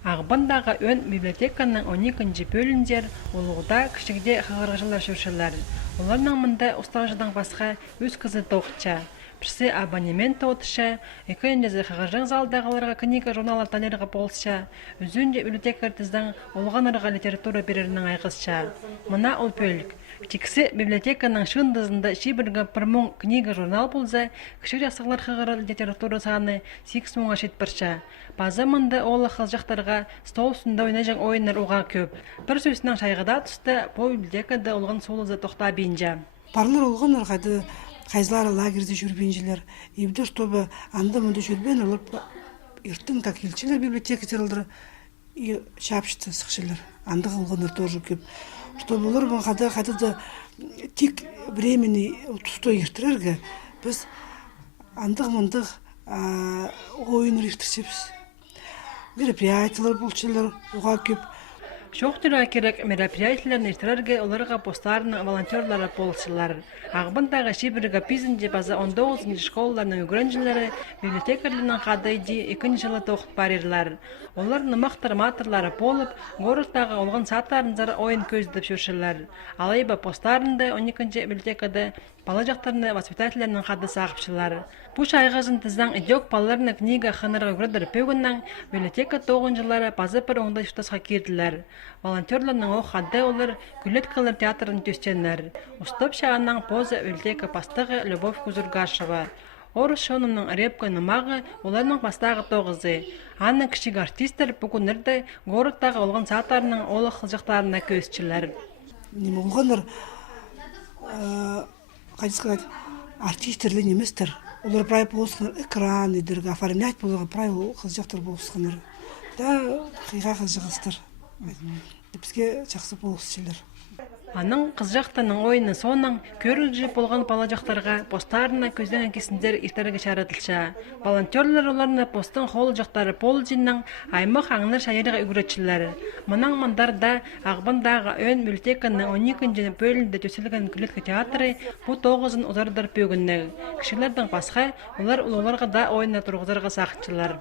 Ағбандағы өн библиотеканың 12-нче бөлүнжер улуғда кішігде қағырғыжылар жүршілер. Оларның мында ұстағыжыдан басқа өз қызы тоқча. Бірсі абонемент отыша, екінші қағыржың залдағыларға книга журнала талерға болша, өзінже библиотекартыздан олғанырға литература берерінің айғызша. Мына ол бөлік. Тикси библиотеканың шындызында шибіргі пірмон книга журнал болса, кішік жасықлар қағыры литература саны 8 мыңға шетпірші. Базы мұнда олы қылжақтарға стол үстінде ойнайжан ойындар оға көп. Бір сөзінің шайғыда тұсты бұл библиотекада олған солызы тоқта бейінжа. Парлар олған арқады қайзылары лагерде жүрбенжілер. Ебді чтобы анда мұнда жүрбен олып ертің как елчілер библиотекатерлері шапшыты сықшылар. Андығы олғандар тоже көп. Чтобы олар бұл қадады тек времени тұстой ертірерге біз андық-мұндық ойыныр ертірсепіз. Мероприятиялар болчылар оға көп. Шоқтыра керек мероприятияларын ертірерге оларға постарының волонтерлары болшылар. Ағбындағы шибіргі пизінде база 19-ні школаларының үгірінжілері библиотекарлының қадайди 2 жылы тоқып барырлар. Олар нымақтар матырлары болып, ғорықтағы олғын сатарынзары ойын көздіп жүршілер. Алайба постарында 12-нче библиотекада бала жақтарына воспитателерінің қады сақыпшылар. Бұл шайғазын тіздің идеок балаларына книга қанырға үгірдір пөгіннің библиотека 9 жылары базы бір оңда жұтасқа керділер. Волонтерларның о қадды олар Күлеткалар театрын төстенлер. Устап шағанның поза библиотека пастығы Любовь Кузургашева. Орыс шонымның репка нымағы оларның бастағы 9-ы. Анны кішік артистер бүгінірді ғорықтағы олған сатарының олы қылжақтарына көзчілер. Олғандар қайсы сказать, артистерлі неместер. Олар прай болсыныр экран едіргі, оформлять болуға прай қылжақтар болсыныр. Да, қиға қылжағыстыр. Бізге жақсы болсылар. Аның қызжақтының ойыны соның көрілжі болған бала жақтарға постарына көзден әкесіндер ертәрігі шаратылша. Волонтерлер оларына постың қолы жақтары пол жинның аймақ аңныр шайырыға үгіретшілер. Мұның мұндарда Ағбандағы өн библиотеканың 12-нче бөлінде төселген Күлетка театры бұл 9-ын ұзардар бөгіннің. Кішілердің басқа олар ұлыларға да ойына тұрғызарға сақытшылар.